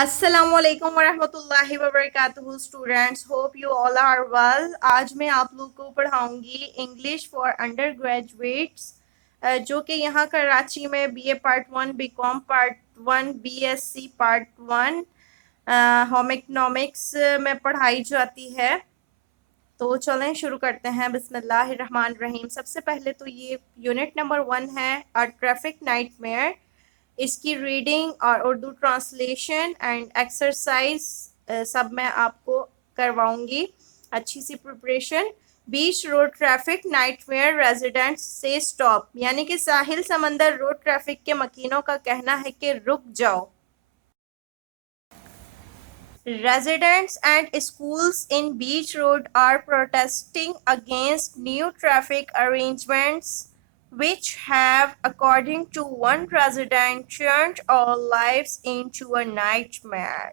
अस्सलामुअलैकुम वरहमतुल्लाहि वबरकातुहू students, hope you all are well. आज मैं आप लोग को पढ़ाऊंगी इंग्लिश फॉर अंडर ग्रेजुएट्स, जो कि यहाँ कराची में BA part 1, BCom part 1, BSc part 1 home economics में पढ़ाई जाती है। तो चलें शुरू करते हैं। बिस्मिल्लाहिर्रहमानिर्रहीम। सबसे पहले तो ये यूनिट नंबर 1 है, अ ट्रैफिक नाइटमेयर। इसकी रीडिंग और उर्दू ट्रांसलेशन एंड एक्सरसाइज सब मैं आपको करवाऊंगी। अच्छी सी प्रिपरेशन। बीच रोड ट्रैफिक नाइटमेयर रेजिडेंट्स से स्टॉप, यानी कि साहिल समंदर रोड ट्रैफिक के मकीनों का कहना है कि रुक जाओ। Residents and schools in Beach Road are protesting against new traffic arrangements, which have, according to one resident, turned all lives into a nightmare.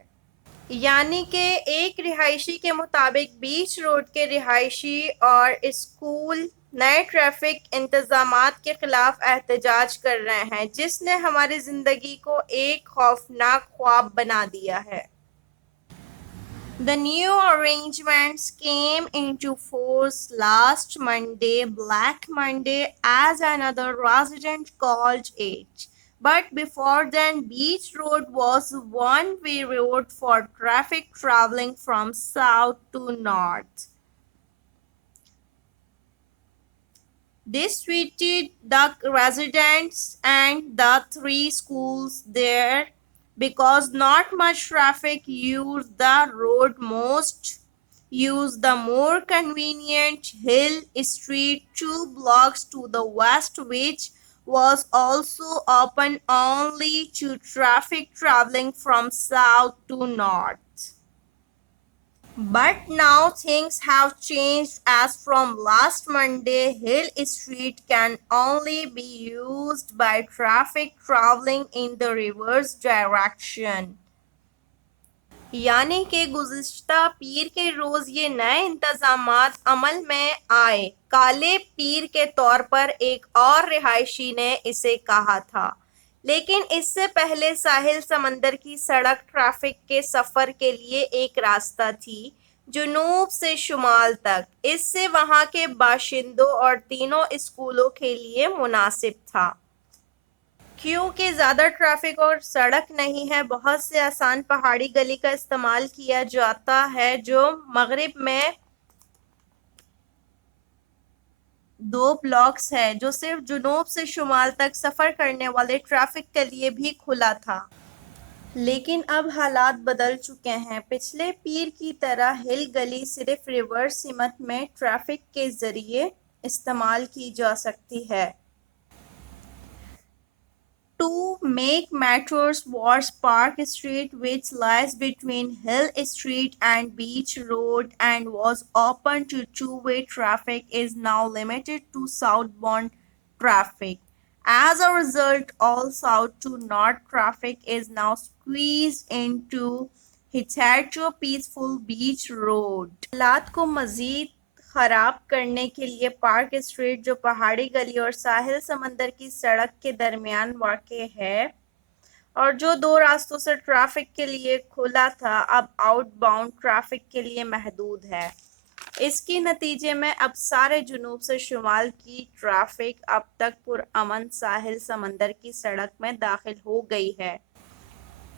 यानी कि एक रिहायशी के मुताबिक बीच रोड के रिहायशी और स्कूल नए ट्रैफिक इंतजामात के खिलाफ एहतजाज कर रहे हैं, जिसने हमारी जिंदगी को एक खौफनाक ख्वाब बना दिया है। The new arrangements came into force last Monday, Black Monday, as another resident called it. But before then, Beach Road was one-way road for traffic traveling from south to north. This suited the residents and the three schools there because not much traffic used the road. Most used the more convenient Hill Street 2 blocks to the west, which was also open only to traffic traveling from south to north. But now things have changed, as from last Monday, Hill Street can only be used by traffic traveling in the reverse direction. यानी कि गुज़िश्ता पीर के रोज़ ये नए इंतज़ामात अमल में आए। काले पीर के तौर पर एक और रिहायशी ने इसे कहा था, लेकिन इससे पहले साहिल समंदर की सड़क ट्रैफिक के सफ़र के लिए एक रास्ता थी, जुनूब से शुमाल तक। इससे वहाँ के बाशिंदों और तीनों स्कूलों के लिए मुनासिब था। क्योंकि ज़्यादा ट्रैफिक और सड़क नहीं है, बहुत से आसान पहाड़ी गली का इस्तेमाल किया जाता है, जो मगरिब में 2 ब्लॉक्स है, जो सिर्फ जुनूब से शुमाल तक सफ़र करने वाले ट्रैफिक के लिए भी खुला था। लेकिन अब हालात बदल चुके हैं। पिछले पीर की तरह हिल गली सिर्फ रिवर्स सिमत में ट्रैफिक के ज़रिए इस्तेमाल की जा सकती है। To make matters worse, Park Street, which lies between Hill Street and Beach Road and was open to two-way traffic, is now limited to southbound traffic. As a result, all south to north traffic is now squeezed into hitherto peaceful Beach Road. हालात को मज़ीद ख़राब करने के लिए park street, जो पहाड़ी गली और साहिल समंदर की सड़क के दरमियान वाक़ है और जो 2 रास्तों से ट्रैफिक के लिए खुला था, अब आउटबाउंड ट्रैफिक के लिए महदूद है। इसके नतीजे में अब सारे जुनूब से शुमाल की ट्रैफिक अब तक पुरअमन साहिल समंदर की सड़क में दाखिल हो गई है।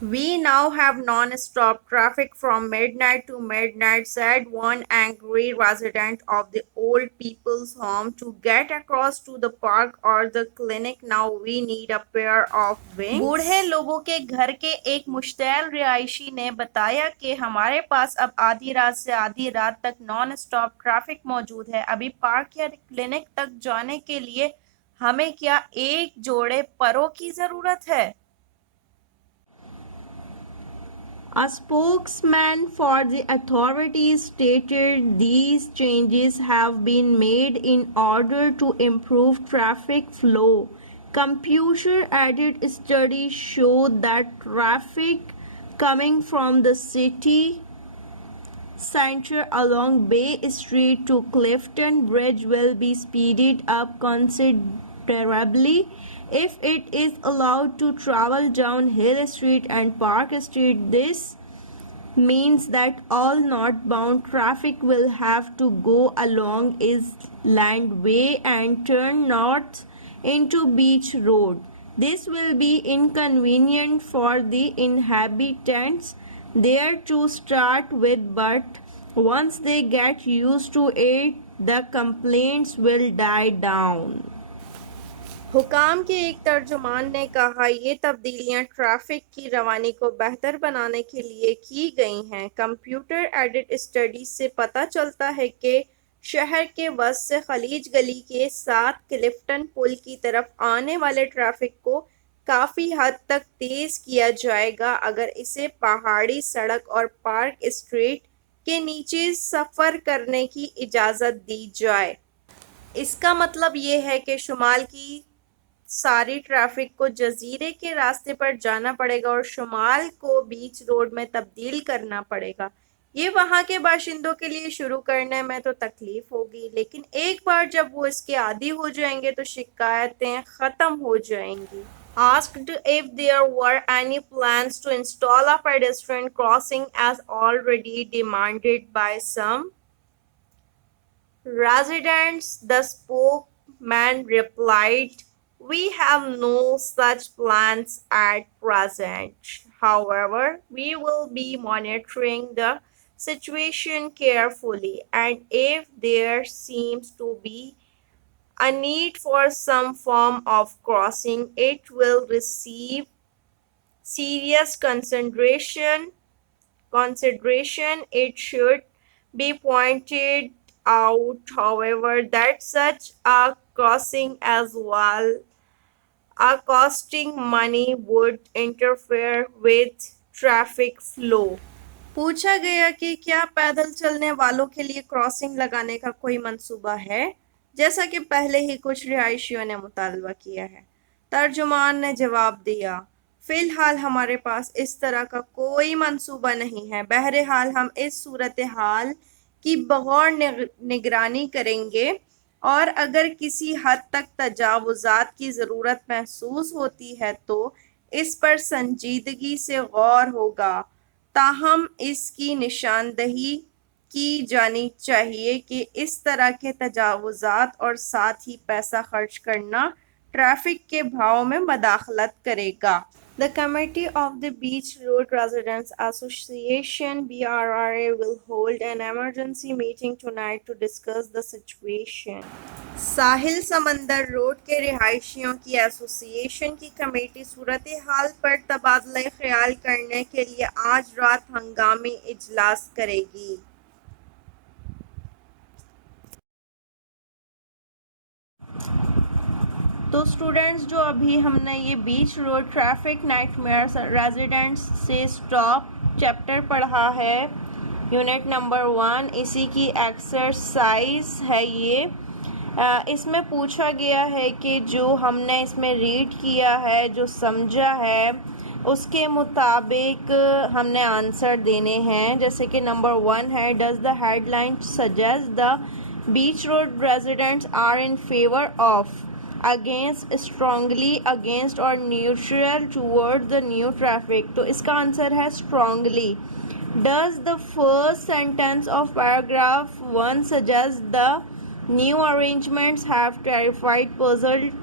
We now have non-stop traffic from midnight to midnight, said one angry resident of the Old People's Home. To get across to the park or the clinic, now we need a pair of wings. बूढ़े लोगों के घर के एक मुश्तैल रिहायशी ने बताया कि हमारे पास अब आधी रात से आधी रात तक नॉन स्टॉप ट्रैफिक मौजूद है। अभी पार्क या क्लिनिक तक जाने के लिए हमें क्या एक जोड़े परों की ज़रूरत है? A spokesman for the authorities stated these changes have been made in order to improve traffic flow. Computer-aided studies show that traffic coming from the city center along Bay Street to Clifton Bridge will be speeded up considerably If it is allowed to travel down Hill Street and Park Street, this means that all northbound traffic will have to go along Island Way and turn north into Beach Road. This will be inconvenient for the inhabitants there to start with, but once they get used to it, the complaints will die down. हुकाम के एक तर्जुमान ने कहा, ये तब्दीलियां traffic की रवानी को बेहतर बनाने के लिए की गई हैं। कंप्यूटर एडेड स्टडीज से पता चलता है कि शहर के वस्त से खलीज गली के साथ क्लिफ्टन पुल की तरफ आने वाले ट्रैफिक को काफ़ी हद तक तेज़ किया जाएगा अगर इसे पहाड़ी सड़क और पार्क स्ट्रीट के नीचे सफ़र करने की इजाज़त दी जाए। इसका मतलब ये है कि शुमाल की सारी ट्रैफिक को जजीरे के रास्ते पर जाना पड़ेगा और शुमाल को बीच रोड में तब्दील करना पड़ेगा। ये वहाँ के बाशिंदों के लिए शुरू करने में तो तकलीफ होगी, लेकिन एक बार जब वो इसके आदी हो जाएंगे तो शिकायतें ख़त्म हो जाएंगी। Asked if there were any plans to install a pedestrian crossing as already demanded by some residents, the spokesman replied, "We have no such plans at present. However, we will be monitoring the situation carefully, and if there seems to be a need for some form of crossing, it will receive serious consideration. It should be pointed out, however, that such a crossing as well costing money would interfere with traffic flow." पूछा गया कि क्या पैदल चलने वालों के लिए crossing लगाने का कोई मंसूबा है, जैसा कि पहले ही कुछ रिहायशियों ने मुतालबा किया है। तर्जुमान ने जवाब दिया, फ़िलहाल हमारे पास इस तरह का कोई मंसूबा नहीं है। बहरहाल हम इस सूरत हाल की बगौर निगरानी करेंगे और अगर किसी हद तक तजावुज़ात की ज़रूरत महसूस होती है तो इस पर संजीदगी से गौर होगा। ताहम इसकी निशानदही की जानी चाहिए कि इस तरह के तजावुज़ात और साथ ही पैसा खर्च करना ट्रैफिक के भाव में मदाखलत करेगा। The Committee of the Beach Road Residents Association (BRRA) will hold an emergency meeting tonight to discuss the situation. साहिल समंदर रोड के रिहायशियों की एसोसिएशन की कमेटी सूरत हाल पर तबादला ख्याल करने के लिए आज रात हंगामी इजलास करेगी। तो स्टूडेंट्स, जो अभी हमने ये बीच रोड ट्रैफिक नाइटमेयर्स रेजिडेंट्स से स्टॉप चैप्टर पढ़ा है, यूनिट नंबर 1, इसी की एक्सरसाइज है ये। इसमें पूछा गया है कि जो हमने इसमें रीड किया है, जो समझा है, उसके मुताबिक हमने आंसर देने हैं। जैसे कि नंबर 1 है, does the headline suggest the beach road residents are in favour of, against, strongly, against और neutral toward the new traffic. तो इसका आंसर है strongly. Does the first sentence of paragraph 1 suggest the new arrangements have terrified, puzzled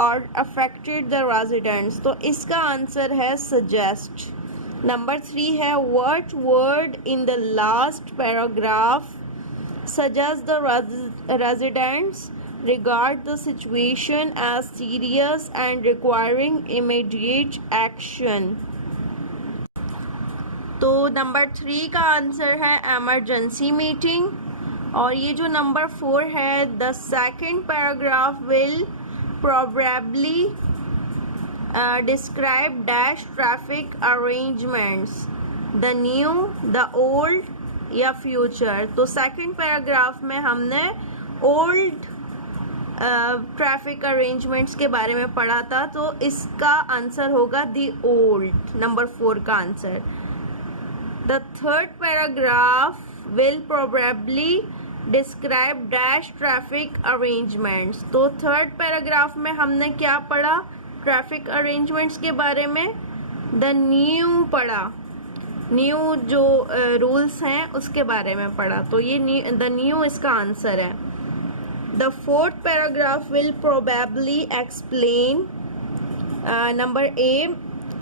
or affected the residents? तो इसका answer है suggest। Number 3 है, what word in the last paragraph suggests the residents regard the situation as serious and requiring immediate action? तो number 3 का answer है emergency meeting। और ये जो नंबर 4 है, the second paragraph will probably describe dash traffic arrangements, the new, the old या future. तो second paragraph में हमने ओल्ड ट्रैफिक अरेंजमेंट्स के बारे में पढ़ा था, तो इसका आंसर होगा द ओल्ड, नंबर 4 का answer. The third paragraph will probably describe dash traffic arrangements. तो थर्ड पैराग्राफ में हमने क्या पढ़ा, ट्रैफिक अरेंजमेंट्स के बारे में? द न्यू पढ़ा, न्यू जो रूल्स हैं उसके बारे में पढ़ा, तो ये द न्यू इसका आंसर है। The fourth paragraph will probably explain number A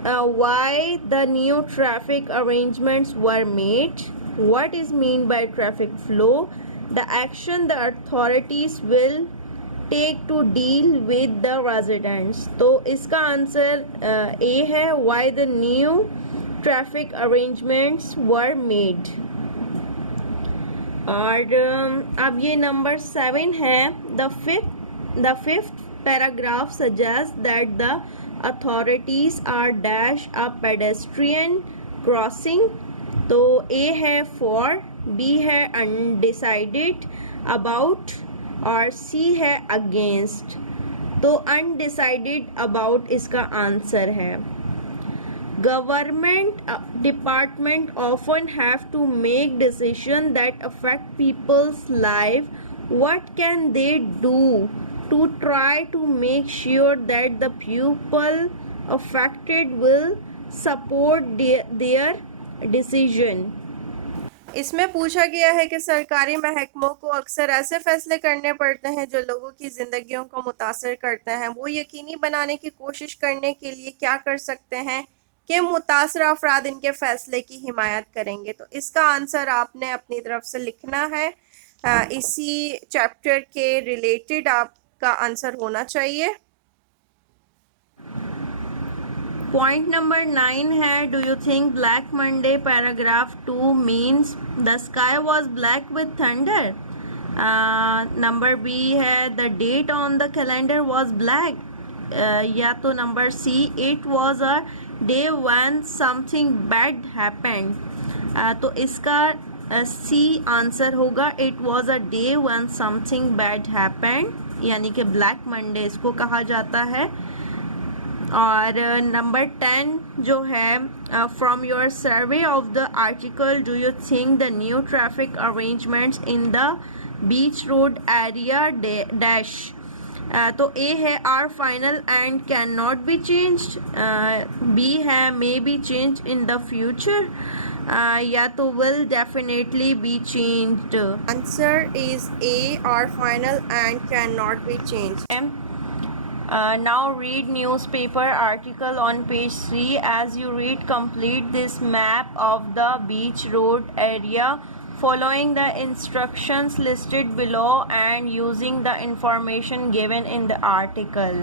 why the new traffic arrangements were made, what is mean by traffic flow, the action the authorities will take to deal with the residents। तो इसका answer A है, why the new traffic arrangements were made। और अब ये number 7 है, the fifth paragraph suggests that the authorities are dash a pedestrian crossing। तो a है for, B है undecided about और सी है against। तो undecided about इसका आंसर है। Government department often have to make decisions that affect people's life. What can they do to try to make sure that the people affected will support their decision? इसमें पूछा गया है कि सरकारी महकमों को अक्सर ऐसे फैसले करने पड़ते हैं जो लोगों की जिंदगियों को मुतासर करते हैं। वो यकीनी बनाने की कोशिश करने के लिए क्या कर सकते हैं कि मुतासर अफराद इनके फैसले की हिमायत करेंगे। तो इसका आंसर आपने अपनी तरफ से लिखना है, इसी चैप्टर के रिलेटेड आपका आंसर होना चाहिए। पॉइंट नंबर 9 है, do you think black Monday paragraph 2 means the sky was black with thunder. Number b है, the date on the calendar was black, या तो number c, it was a day when something bad happened. तो इसका c answer होगा, it was a day when something bad happened, यानी कि black Monday इसको कहा जाता है। और नंबर 10 जो है, from your survey of the article do you think the new traffic arrangements in the beach road area dash. तो ए है are final and can not be changed, b है may be change in the future, या तो will definitely be changed. Answer is a, are final and can not be changed. Now read newspaper article on page 3. As you read, complete this map of the beach road area following the instructions listed below and using the information given in the article.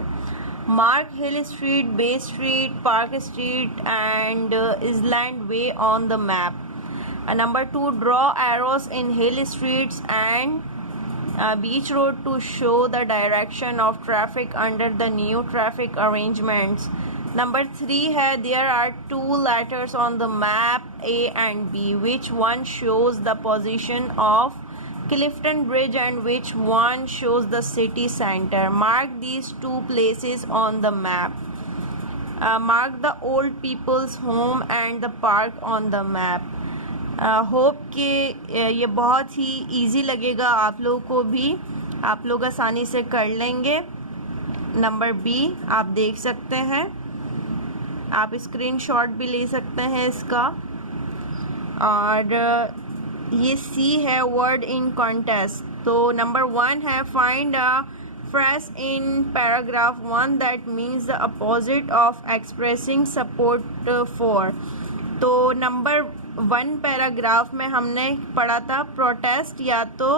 Mark Hill Street, Bay Street, Park Street and Island Way on the map. Number 2, draw arrows in Hill Streets and Beach Road to show the direction of traffic under the new traffic arrangements. Number 3 है, there are 2 letters on the map, A and B. Which one shows the position of Clifton Bridge and which one shows the city center? Mark these 2 places on the map. Mark the old people's home and the park on the map. Hope कि ये बहुत ही easy लगेगा आप लोगों को भी, आप लोग आसानी से कर लेंगे। नंबर बी आप देख सकते हैं, आप स्क्रीनशॉट भी ले सकते हैं इसका। और ये सी है, वर्ड इन कॉन्टेस्ट। तो नंबर 1 है, find a phrase in paragraph 1 that means the opposite of expressing support for. तो नंबर 1 पैराग्राफ में हमने पढ़ा था प्रोटेस्ट या तो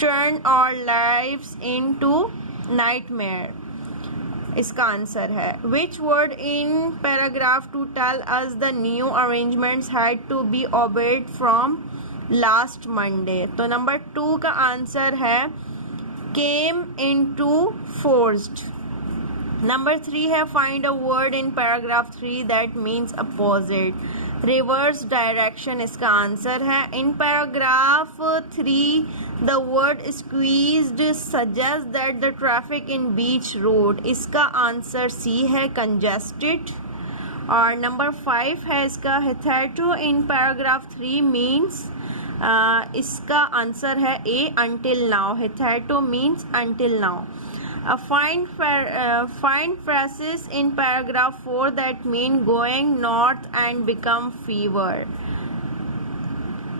टर्न और लाइव्स इनटू नाइटमेयर, इसका आंसर है। Which word in paragraph 2 tell us the new arrangements had to be obeyed from last Monday. तो नंबर 2 का आंसर है केम इनटू फोर्स्ड। नंबर 3 है, find a word in paragraph 3 that means opposite, reverse direction इसका answer है। In paragraph 3 the word squeezed suggest that the traffic in beach road, इसका answer c है, congested. और number 5 है इसका, hitherto in paragraph 3 means, इसका answer है a, until now, hitherto means until now. Find phrases in paragraph 4 that mean going north and become fever.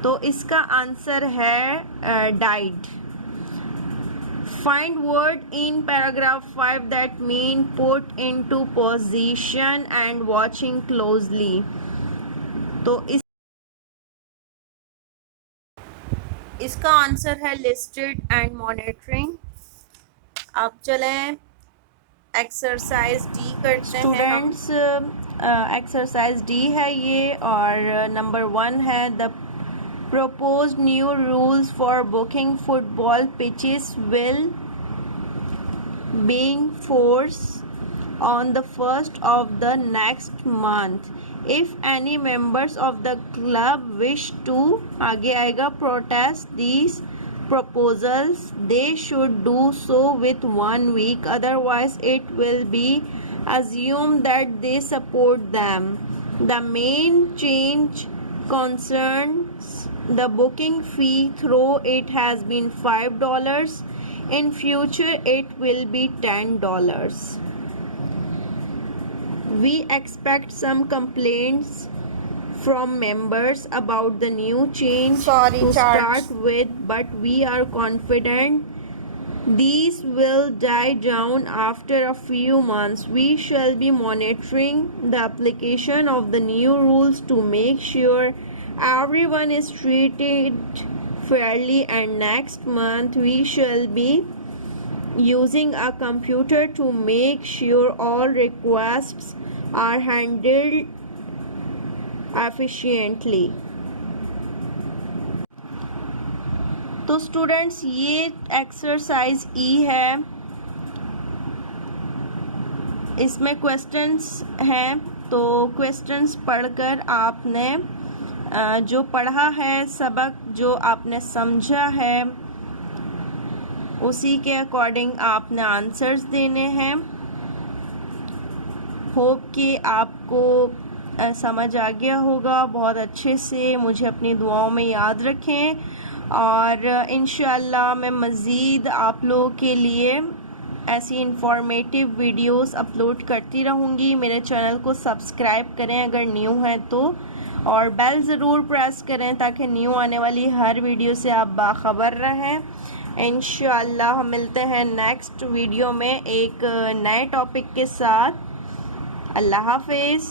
तो इसका answer है died. Find word in paragraph 5 that mean put into position and watching closely. तो इसका answer है listed and monitoring. अब चलें exercise D करते हैं स्टूडेंट्स. एक्सरसाइज डी है ये और नंबर 1 है the proposed new rules for booking football pitches will being force on the 1st of the next month. If any members of the club wish to आगे आएगा protest these proposals, they should do so with 1 week, otherwise it will be assumed that they support them. The main change concerns the booking fee, though it has been $5. In future it will be $10. We expect some complaints from members about the new change to start with, but we are confident these will die down after a few months. We shall be monitoring the application of the new rules to make sure everyone is treated fairly, and next month we shall be using a computer to make sure all requests are handled efficiently. तो students ये exercise ई है, इसमें questions हैं. तो questions पढ़कर आपने जो पढ़ा है सबक, जो आपने समझा है, उसी के अकॉर्डिंग आपने आंसर्स देने हैं. होप कि आपको समझ आ गया होगा बहुत अच्छे से. मुझे अपनी दुआओं में याद रखें और इंशाअल्लाह मैं मज़ीद आप लोगों के लिए ऐसी इंफॉर्मेटिव वीडियोस अपलोड करती रहूँगी. मेरे चैनल को सब्सक्राइब करें अगर न्यू हैं तो, और बेल ज़रूर प्रेस करें ताकि न्यू आने वाली हर वीडियो से आप बाखबर रहें. इंशाअल्लाह हम मिलते हैं नेक्स्ट वीडियो में एक नए टॉपिक के साथ. अल्लाह हाफिज़.